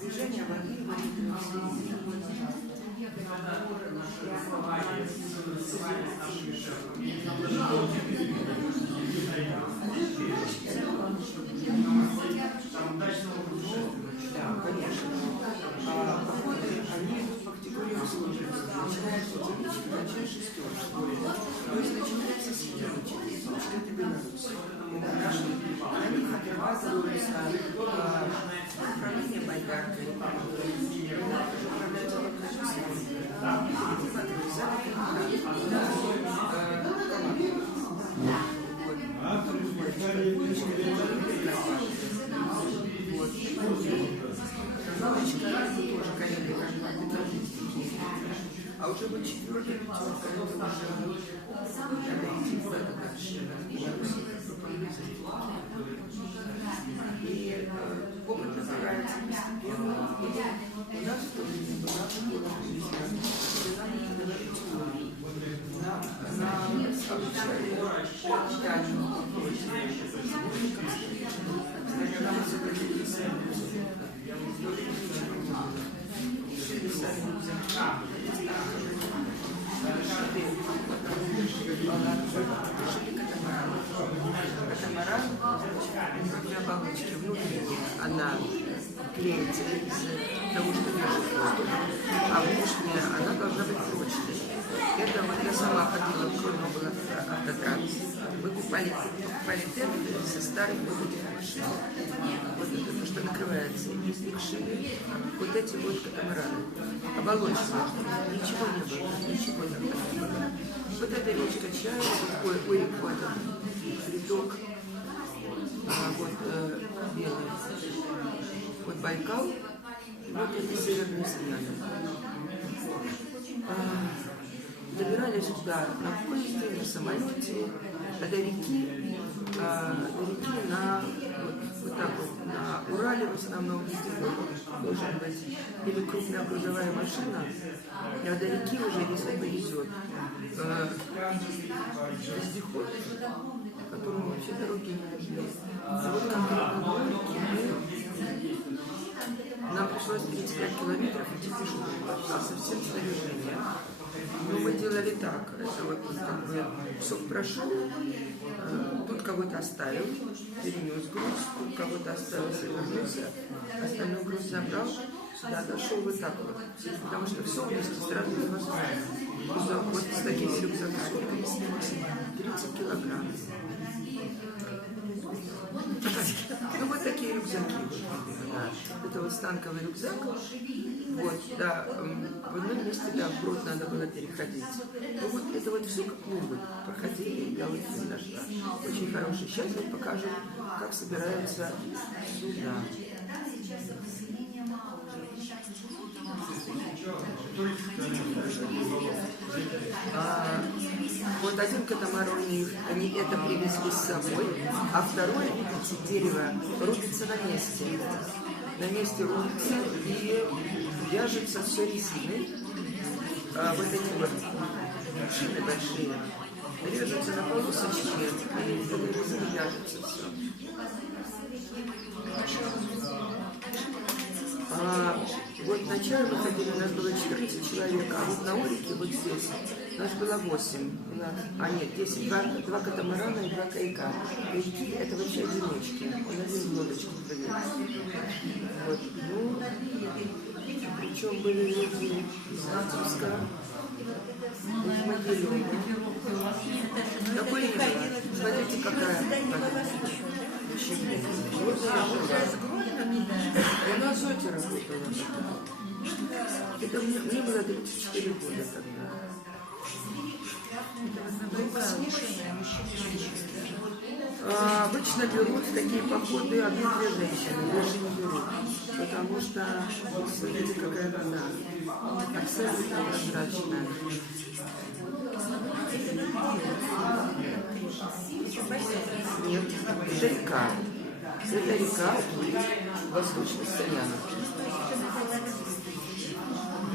Движение воды да, конечно. Походы, они идут по категориям сложности. Начинается единичка, кончает шестерка. То есть начинается с единички. Это Беларусь. Это наши. На них отрабатываются управление байдаркой. Управляется тоже коллеги, а уже вот четвертая пятерка, это уже надо идти куда-то дальше. И опыт набирается постепенно. У нас тоже не была школа близко. Нам обучали читанию. Нам изобразили катамаран, внутри оболочки, внутренняя, она клеится из того, что держит воздух, а внешняя, она должна быть прочной. Это вот я сама ходила в Крым, была автотранс. Мы покупали тенты со старых водных машин. Вот это то, что накрывается. Из них шили вот эти вот катамараны. Оболочка. Ничего не было. Ничего там не было. Вот эта речка Чая, вот этот приток, вот белый. Вот Байкал, вот это северное сияние. Добирались сюда на поезде, на самолете, до реки на вот так вот, на Урале в основном везде должен быть или крупная грузовая машина, а до реки уже, если повезет, вездеход, которому вообще дороги не нужны. А вот конкретно до реки нам пришлось 35 километров идти пешком, совсем снаряжение. Но мы делали так, это вот как бы сок прошел, тут кого-то оставил, перенес груз, тут кого-то оставил, вернулся, остальной груз забрал, сюда дошел вот так вот, потому что все вместе сразу невозможно. Вот с такими рюкзаками 30 килограмм. Ну вот такие рюкзаки. Да. Это вот станковый рюкзак. Вот, да, в одном месте, да, вброд надо было переходить. Ну вот это вот все как мы вот проходили, я вот это нашла. Очень хороший. Сейчас я покажу, как собираются сюда. Вот один катамаран, они это привезли с собой, а второй, видите, дерево рубится на месте. На месте рубится и вяжется все резиной. Вот эти вот шины большие режутся на полосочки, и этой резиной вяжется все. Вот вначале мы ходили, у нас было 14 человек, а вот на Орике, вот здесь, у нас было 8. Нет, 10, 2 катамарана и 2 каяка. Каяки — это вообще одиночки, он один в лодочке прыгает. Вот, ну, причем были люди из Артуска, из Могилева. Такой ребят, смотрите, какая вода. Я на Азоте работала. Это мне было 34 года тогда. Обычно берут такие походы одну-две женщины, больше не берут. Потому что, смотрите, какая вода. Абсолютно прозрачная. Нет, это река. Это река Восточно-Стояновки.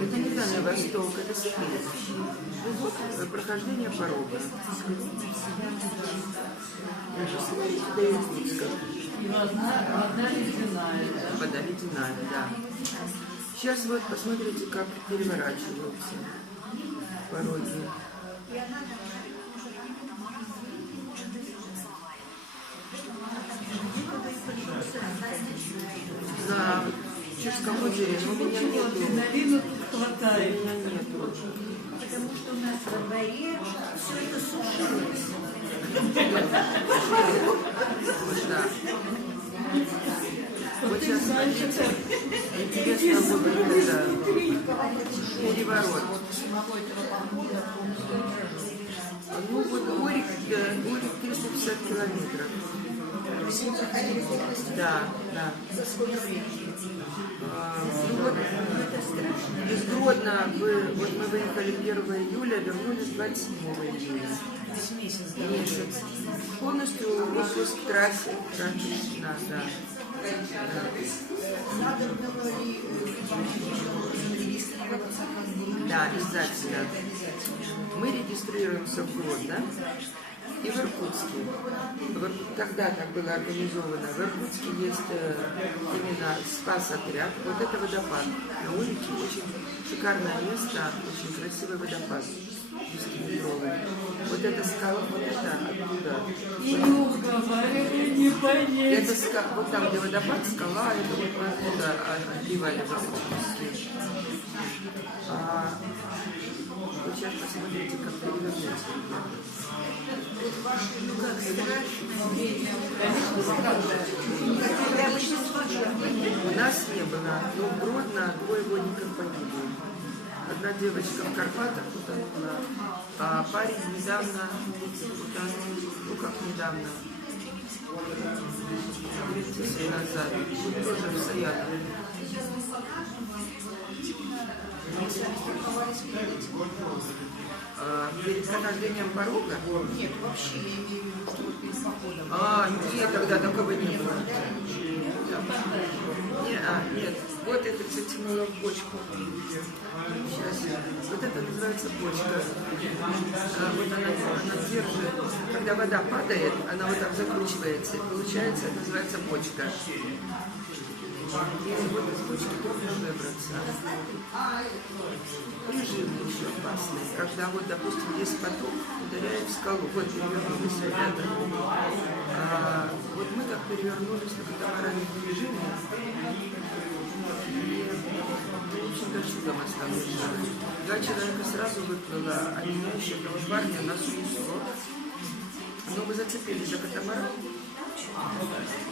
Это не Дальний Восток, это Сибирь. Вот прохождение порога. До Иркутска. Вода ледяная. Вода ледяная, да. Сейчас вот посмотрите, как переворачиваются пороги. На Чешском озере, но у меня нету. Хватает. У меня нету. Потому что у нас во дворе все это сушилось. Вот да. Вот сейчас смотрите, интересно будет переворот. Ну вот Орик 350 километров. Да, да. Ну вот из Гродно вот мы выехали 1 июля, вернулись 27 июля. Месяц. Полностью выпуск трассы практически, да. Надо было регистрироваться как бы. Да, обязательно. Мы регистрируемся в Гродно и в Иркутске. Тогда так было организовано. В Иркутске есть именно спас-отряд. Вот это водопад. На улице очень шикарное место, очень красивый водопад. 10-метровый. Вот эта скала, вот это оттуда. И не уговаривай, не понять. Это скала, вот там, где водопад, скала, это вот мы оттуда отливали водопад. Вот сейчас посмотрите, как перевернется. Ну как, У нас не было, но в Гродно 2 водников погибли. Одна девочка в Карпатах утонула, а парень недавно утонул, ну как недавно, 2 недели назад, тоже в Саянове. Перед прохождением порога? Нет, вообще, я имею в виду, что вот перед походом. Нет, тогда такого не было. Нет, вот это затянуло в бочку. Сейчас. Вот это называется бочка. Вот она держит. Когда вода падает, она вот так закручивается. Получается, это называется бочка. И вот из бочки трудно выбраться. Прижимы еще опасные. Когда вот, допустим, есть поток, ударяет в скалу. Вот перевернулись ребята. Вот мы так перевернулись на катамаране в режиме. И, в общем-то, чудом осталось. 2 человека сразу выплыло, а меня еще того парня нас унесло. Но мы зацепились за катамаран.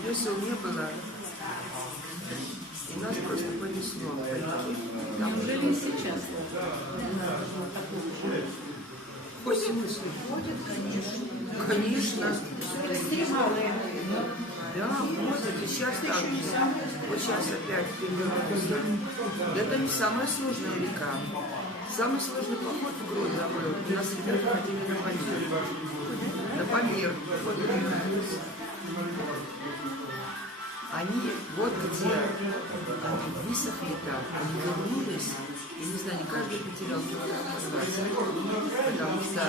Весел не было. И нас просто понесло. Неужели сейчас? По смыслу? Ходит, конечно. Конечно. Экстремалы. Да, ходит. И сейчас так. Вот сейчас опять перевернулся. Это не самая сложная река. Самый сложный поход в Гродно был. У нас ребята ходили на Памир. На Памир. Вот они, вот где они высохли там, они вернулись, и не знаю, не каждый потерял килограмм по 20, потому что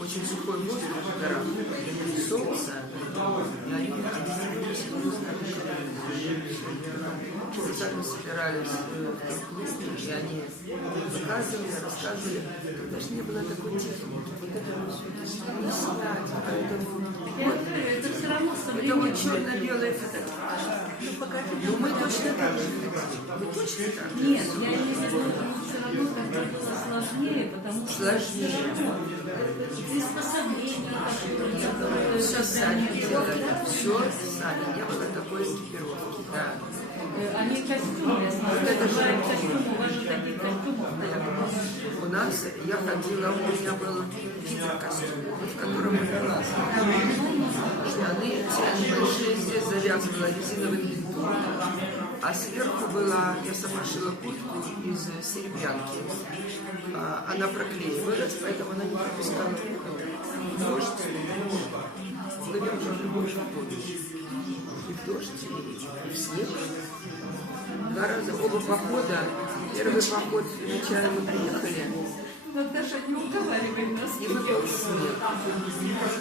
очень сухой воздух в горах, солнце, и они вернулись, не знаю, специально собирались в клубе, и они показывали, рассказывали, когда же не было такой техники, вот это не снять, а это вот. Это все равно Это современное. вот черно-белые фотографии. Ну, мы точно так же. Мы точно так же. Нет, я имею в виду, все равно тогда было сложнее, потому что Сложнее. приспособления, которые Все сами делали. Все сами. Не было такой экипировки. Да. Они костюмы, я смотрю, бывают костюмы, у вас же таких костюмов, наверное. У нас, я ходила, у меня был гидрокостюм, в котором мы штаны, эти большие, здесь завязывала резиновый ленту, а сверху была, я сама шила куртку из серебрянки. Она проклеивалась, поэтому она не пропускала дождь. Плывем в любом походу. И в дождь, и в снег. 2 раза, оба похода. Первый поход вначале мы приехали. Наташа, не уговаривай нас. И выпал снег.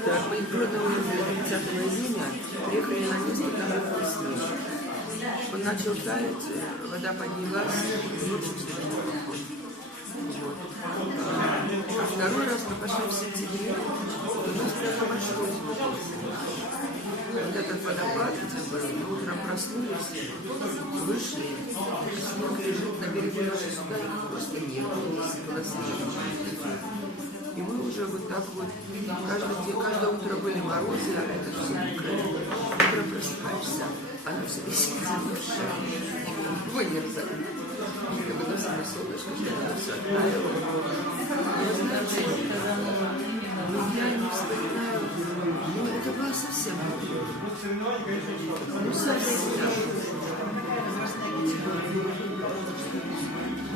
Так, мы города уехали 30 июня, приехали на место, там выпал снег. Он начал таять, вода поднялась, и ночью следующий поход. Вот. А второй раз мы пошли в сентябре, и мы стояли на маршруте. Вот этот водопад, где был, мы утром проснулись, вышли, снег лежит на берегу нашей суда, их просто нет, было снег. И мы уже вот так вот, каждое утро были морозы, а это все мокрое. Утром просыпаешься, оно все висит за душе. Его нельзя. И когда самое солнышко, что оно все оттаяло. Я знаю, но я не вспоминаю, ну это было совсем мокро. Ну совсем.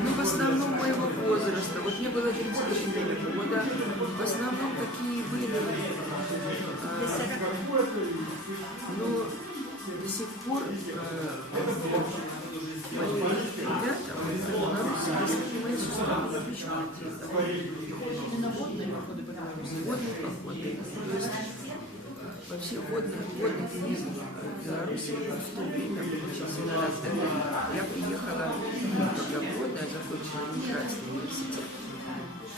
Ну, в основном моего возраста, вот мне было 34 года, в основном такие были, но до сих пор мои ребята, мои сестры, водные походы, то есть вообще водный туризм в Беларуси в то время был очень сильно развит. Я приехала в года, я закончила Ленинградский университет.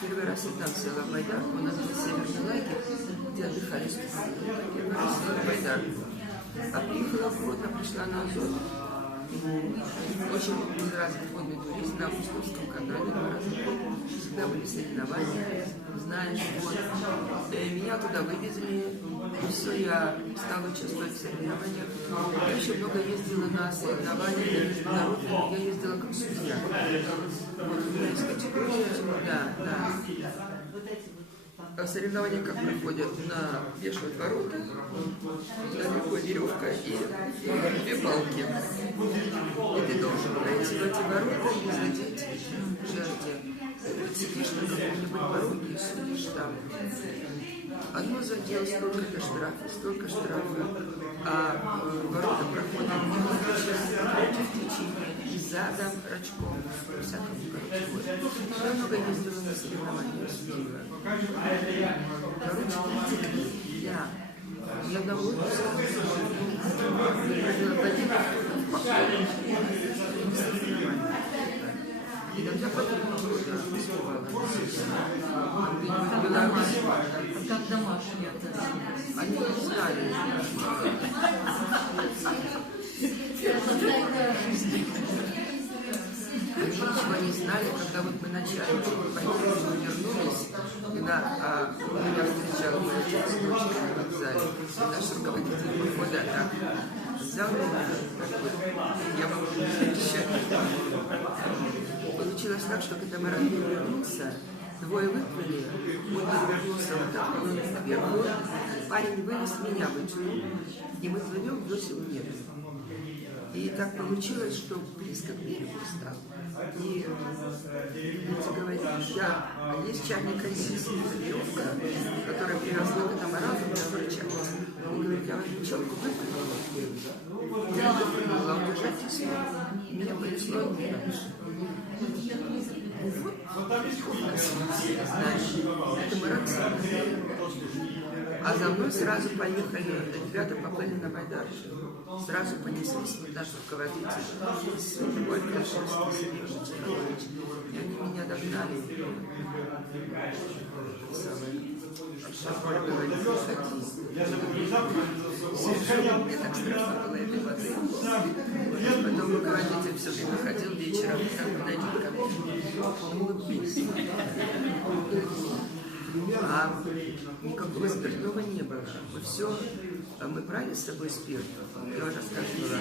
Первый раз я там села в байдарку, у нас был северный лагерь, где отдыхали студенты. Первый раз села в байдарку. А приехала в Гродно, пришла на Азов. Очень развит водный туризм на Августовском канале 2 раза в год. Всегда были соревнования, знаешь, вот. Меня туда вывезли, и все, я стала участвовать в соревнованиях. Я еще много ездила на соревнования международные, я ездила как судья. Вот у меня есть категория, да. Соревнования как проходят? Вешают ворота, далеко веревка и 2 палки. И ты должен пройти в эти ворота и задеть жертве. Ты сидишь на каком-нибудь пороге и судишь там. Одно задел, столько штрафа, а ворота проходят против течения, и задом, рачком, всякому короче. Я много ездила на соревнования, судила. Короче, я на отпуск провела в походе. Иногда по 3 года успевала. В Беларуси. Как домашние. Они не знали. Они ничего не знали, когда вот мы начали поехали, мы вернулись, когда меня встречала моя дочка на вокзале, и наш руководитель похода так взял меня, я могу не обещать. Получилось так, что когда Марат вернулся, 2 выплыли, он вернулся вот так наверху, парень вынес меня, вытянул, и мы плывем до сего неба. И так получилось, что близко к берегу стал. И люди говорят, есть чайник консистенции, веревка, которая привязана к катамарану, который чайник. И говорит, я вот пчелку выпрыгнула, я выпрыгнула, удержать и смог. И меня понесло не дальше. Это Марат. А за мной сразу поехали, ребята поплыли на байдарке. Сразу понеслись, вот наш руководитель, Ольга Крашевская, Сергей Петрович. И они меня догнали. Шапор говорит, ходи. Мне так страшно было этой воды. Потом руководитель все время ходил вечером, подойдет ко мне. Улыбнулись. А никакого спиртного не было. Мы брали с собой спирт. Я уже рассказывала.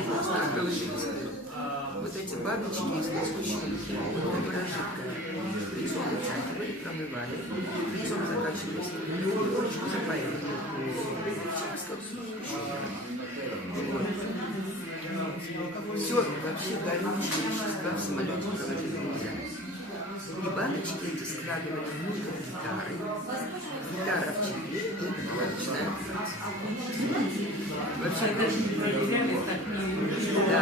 Вот эти баночки из сгущенки, вот такая жидкая. Лицом вытягивали, промывали. Лицом закачивались. И ручку запаяли. Все вообще горючее вещества в самолете проводить нельзя. И баночки эти складывали внутрь гитары. Гитара в чехле и баночная. Вообще, даже не проверяли, так не... да,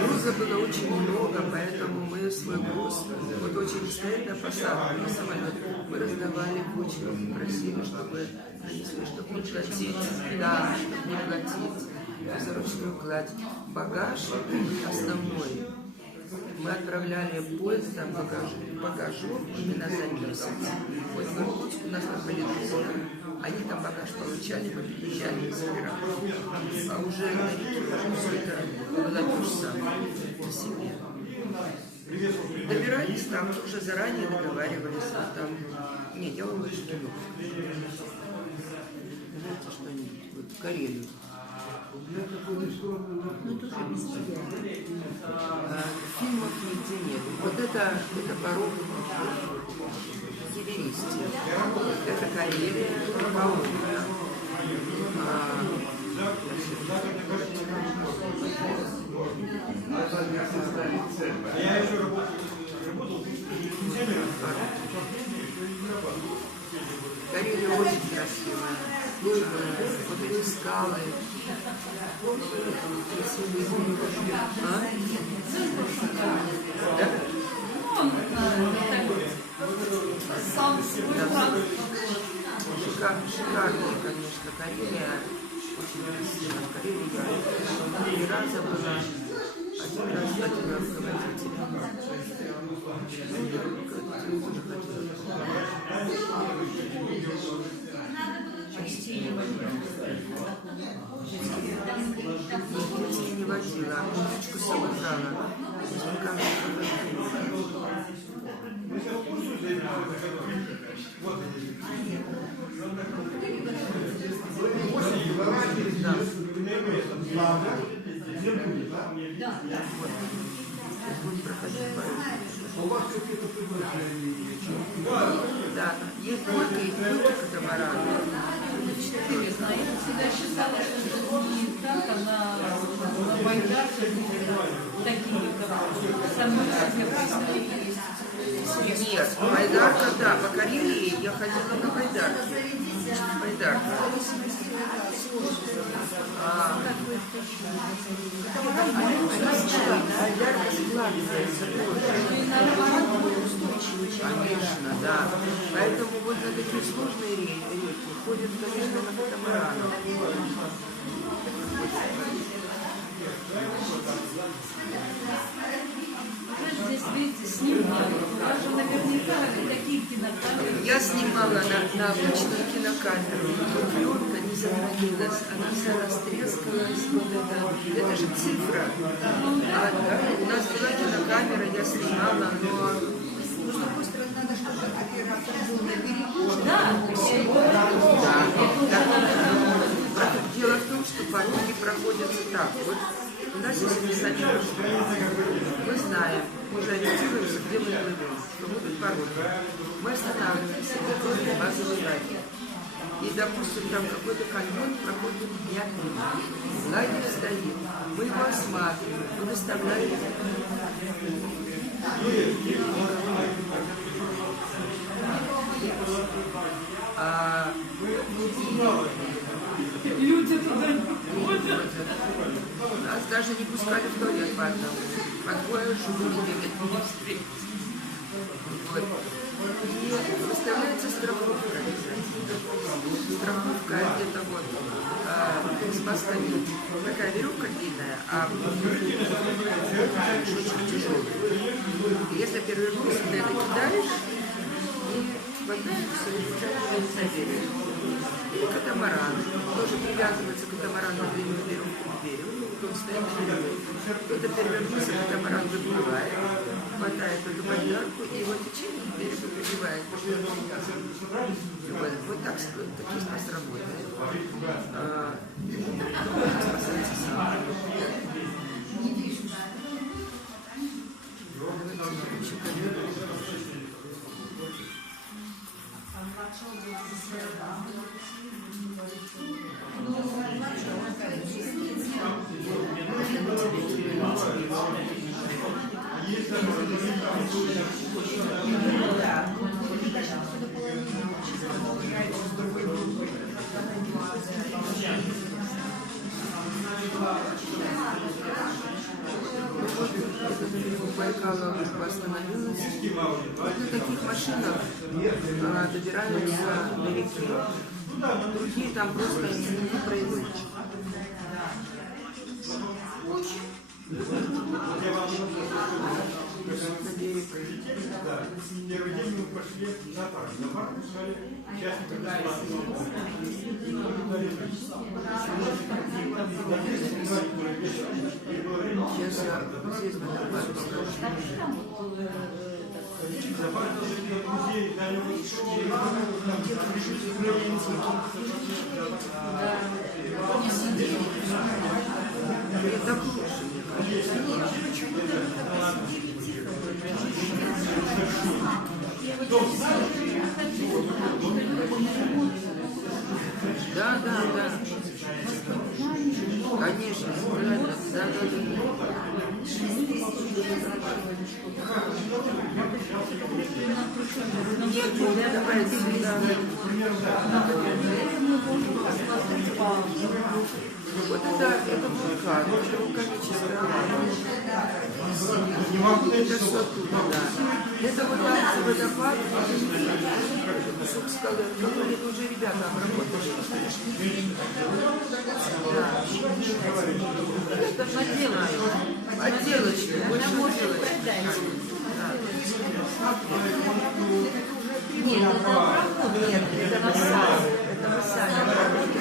груза было очень много, поэтому мы свой груз, вот очень стоит на посадку на самолет, мы раздавали в очередь, просили, чтобы принесли, чтобы не платить, да, чтобы не платить за ручную кладь. Багаж основной мы отправляли поездом багажом именно за месяц. Вот в Иркутск у нас там были друзья, они там багаж получали, мы приезжали и забирали. А уже на реке уже все это было то же самое по себе. Добирались там, уже заранее договаривались, а там... Не, я вам лучше кино. Знаете что-нибудь? Вот в Карелию. Ну, тоже везде. Фильмов нигде нет. Вот это порог Северисти. Это Карелия, Каунка. Я еще работал. Карелия очень красивая. Вот эти скалы. Красивые земли. Да? Сам свой франк. Шикарная, конечно, Карелия. Очень красиво. В Карелии я 3 раза была. Один раз руководителем. Не водила, музычку собрала. Да, есть горка и двойка катамарана. Интересно, я всегда считала, что это не так, а на байдарках такие, как самые есть. Нет, байдарка, да, по Карелии я ходила на байдарке. Байдарка. Байдарка складывается тоже. Конечно, да. Поэтому вот на такие сложные реки ходят, конечно, на катамаранах. Здесь, видите, снимали. Даже наверняка такие кинокамеры. Я снимала на обычную кинокамеру. Пленка не сохранилась, она вся растрескалась. Вот это же цифра. У нас была кинокамера, я снимала, но... Но с другой стороны, надо, чтобы оператор был на берегу. Да. Дело в том, что потоки проходятся так. Вот у нас есть специальный мы знаем, мы уже ориентируемся, где мы плывем, что будут пороги. Мы останавливаемся, готовим базовый лагерь. И, допустим, там какой-то каньон проходит днями. Лагерь стоит, мы его осматриваем, мы выставляем. Люди туда не ходят. Нас даже не пускали в туалет по одному. По двое живут бегать не встретить. Вот. И выставляется страховка. Страховка где-то вот с мостами. Такая веревка длинная, а очень тяжелый. И если перевернуться, ты это кидаешь, и в одну вытягивается берег. Или катамаран. Тоже привязывается катамаран на длинную веревку к берегу. Кто стоит на берегу. Кто-то перевернулся, катамаран заплывает, хватает эту байдарку и его течение к берегу прибивает. Вот так, такие у нас работает. Спасается сам. Михайловна остановилась. Вот на таких машинах добираются до реки. Другие там просто не пройдут. Первый день мы пошли в зоопарк. В зоопарк пускали участников Сейчас я здесь на зоопарк скажу. зоопарк музей, Это лучше, мне кажется. Да. Конечно, правильно. Да. Нет, давайте сюда. Вот это вулкан, это вулканическая лава. Это что тут, да. Это вот там водопад, кусок скалы, который уже ребята обработали. Да. Это отделочка, больше отделочка. Нет, это обработка. Нет, это мы сами. Это мы сами обработали.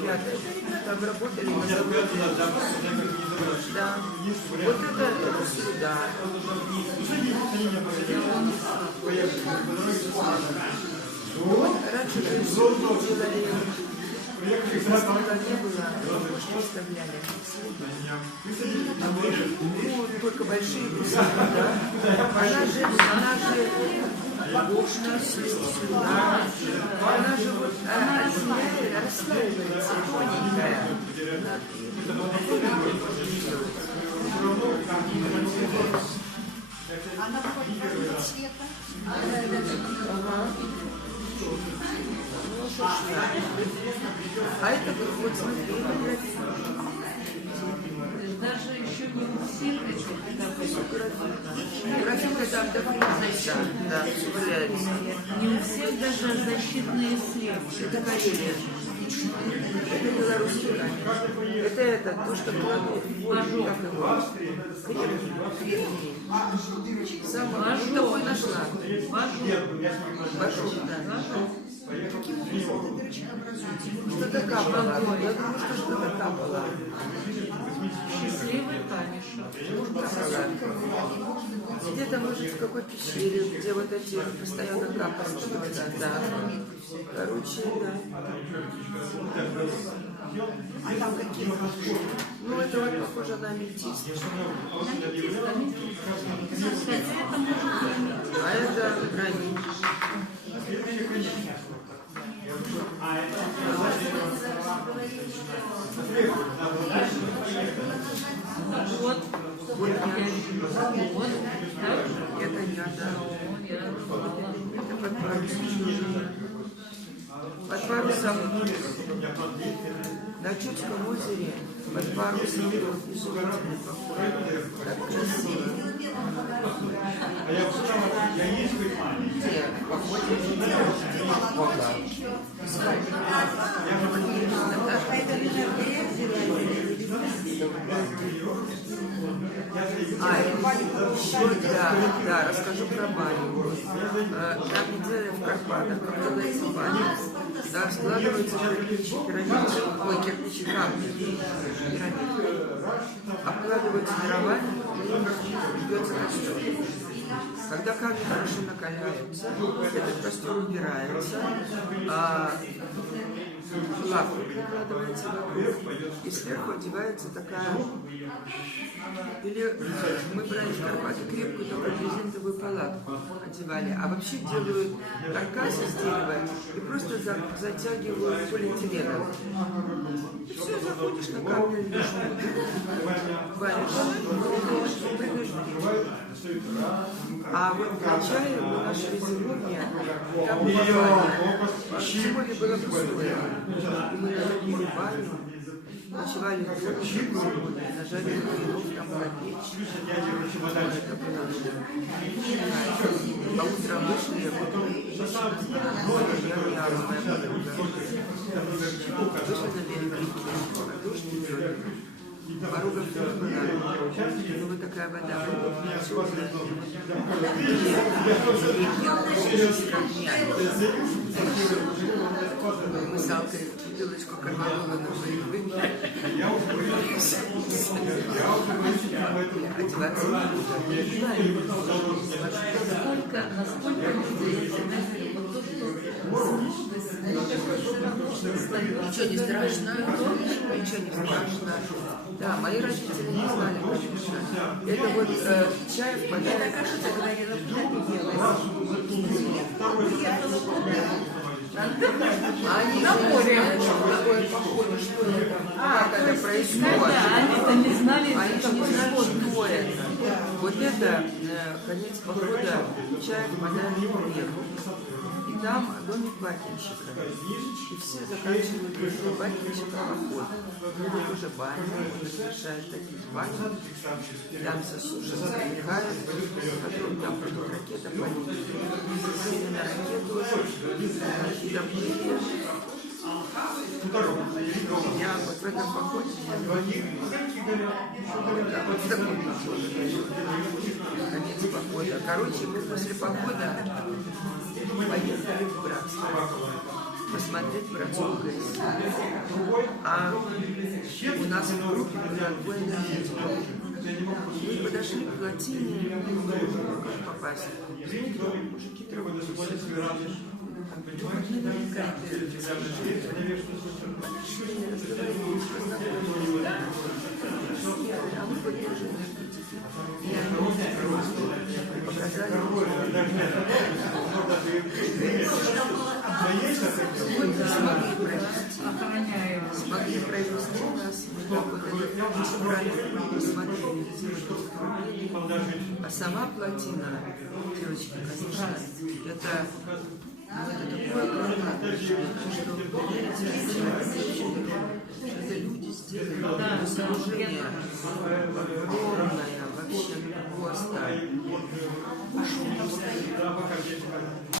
Ребята обработали на заводе. Да. Вот это сюда. Вот раньше делали. Когда не было, что вставляли? Ну, только большие куски, да? Она же сюда. Она же вот расслаивается, тоненькая. Она выходит какого цвета? Ага. А это вот смотри, Даже еще не у всех этих графика там доходится, да, является. не у всех даже защитные средства. Это Карелия. Это белорусский камень. Это то, что кладут в воду, как его? Кремний. Самое такое нашла. Башок, да. Что-то капало. Я думаю, что что-то капало. Счастливый камешек. Капало. Где-то, может, в какой пещере, где вот эти постоянно капают что-то, да. Короче, да. А там какие хорошие? Ну, это вот похоже на аметист. А это гранит. Вот. Вот я. Вот. Это я, да. Это под парусом. Под парусом. На Чудском озере под парусом изумительный поход. Так красиво. Где? Походе? Да, расскажу про баню. Там неделя в Карпатах, как делается баня. Да, складываются кирпичи, пирамиды, кирпичи, камни, пирамиды. Обкладываются дрова, и бьется костер. Когда камни хорошо накаляются, этот костер убирается, лапа прикладывается вокруг, и сверху одевается такая, или мы брали в Карпаты крепкую такую брезентовую палатку, одевали, а вообще делают каркас из дерева и просто затягивают полиэтиленом. И все, заходишь на камни, варишь, прыгаешь в реку. А вот на чае мы нашли зимовье, там была баня. Зимовье было пустое. И мы нажгли баню, ночевали в зимовье, нажарили блинов, там была печь. Это было. А утром вышли, я моя подруга. Вышли на берег реки, дождь идет. Порога была, ну вот такая вода, мы с Алкой бутылочку корвалола на выпили. Насколько люди вот тот, Ничего не страшно, ничего не страшно. Да, мои родители не знали, конечно. Это вот чай в подарок. Так, а что ты говорила, куда ты ела? Уехала куда? Они на море. Такое похоже, что это. Как это происходит? да, они-то не знали, Они что не знают, происходит. что это. Вот это конец похода чай в подарок Миру. И там домик батенщика. И все заканчивают после батенщика поход. Люди тоже баню, разрешают такие бани. Там засушат, замекают, потом там идут ракета полетит. Сели на ракету и доплыли. Я вот в этом походе вот такой конец похода. Короче, мы после похода поехали в Братск посмотреть братскую гору. А у нас в группе было двое людей. Мы подошли к плотине, не знаю, как попасть. Смотрите, мужики трогаются. А мы были уже энергетики. И они показали. Смогли провести нас. Мы так вот это посмотрели, а сама плотина, девочки, конечно, это такое огромное, что это люди сделали, сооружение огромное, вообще просто.